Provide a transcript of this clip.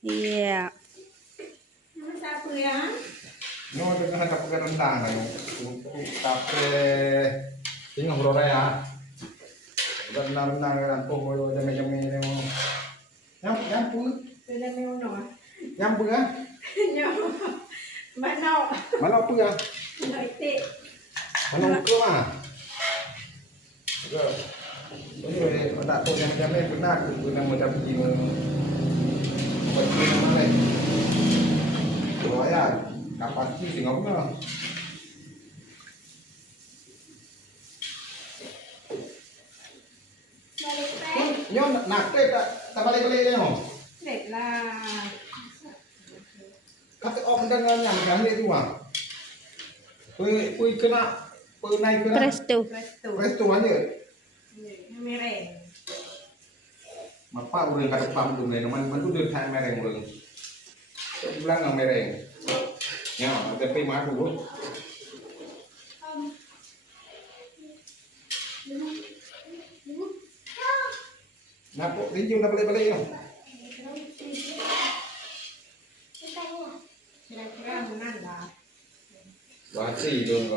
Iya. Siapa ya? No, dengan ada pegang rendang kan. Tapi tinggal berapa ya? Rendang kan tuh kalau jam-jam ini mau. Nyampu. Sudah meono. Nyampu kan? Nyawa. Mana? Mana apa ya? Nanti. Mana ukur mah? Ini tak tahu jam-jam ini benar. Benar macam begini. Begini mana? Ya, kapan sih tinggal mana? Nyo nak tak balik-balik dia no. Đẹp là Các ông đang nhảy cái này đi mà. Tôi kena này kena. Presto. Presto aja. mereng. Bapak udah kada pam tuh nih, man tuh udah thay mereng udah. Bilang nggak mereng. Ya, tapi mah dulu. Nah, kok rinjung udah balik-balik ya? Kira-kira menanda. Wah, sih dong.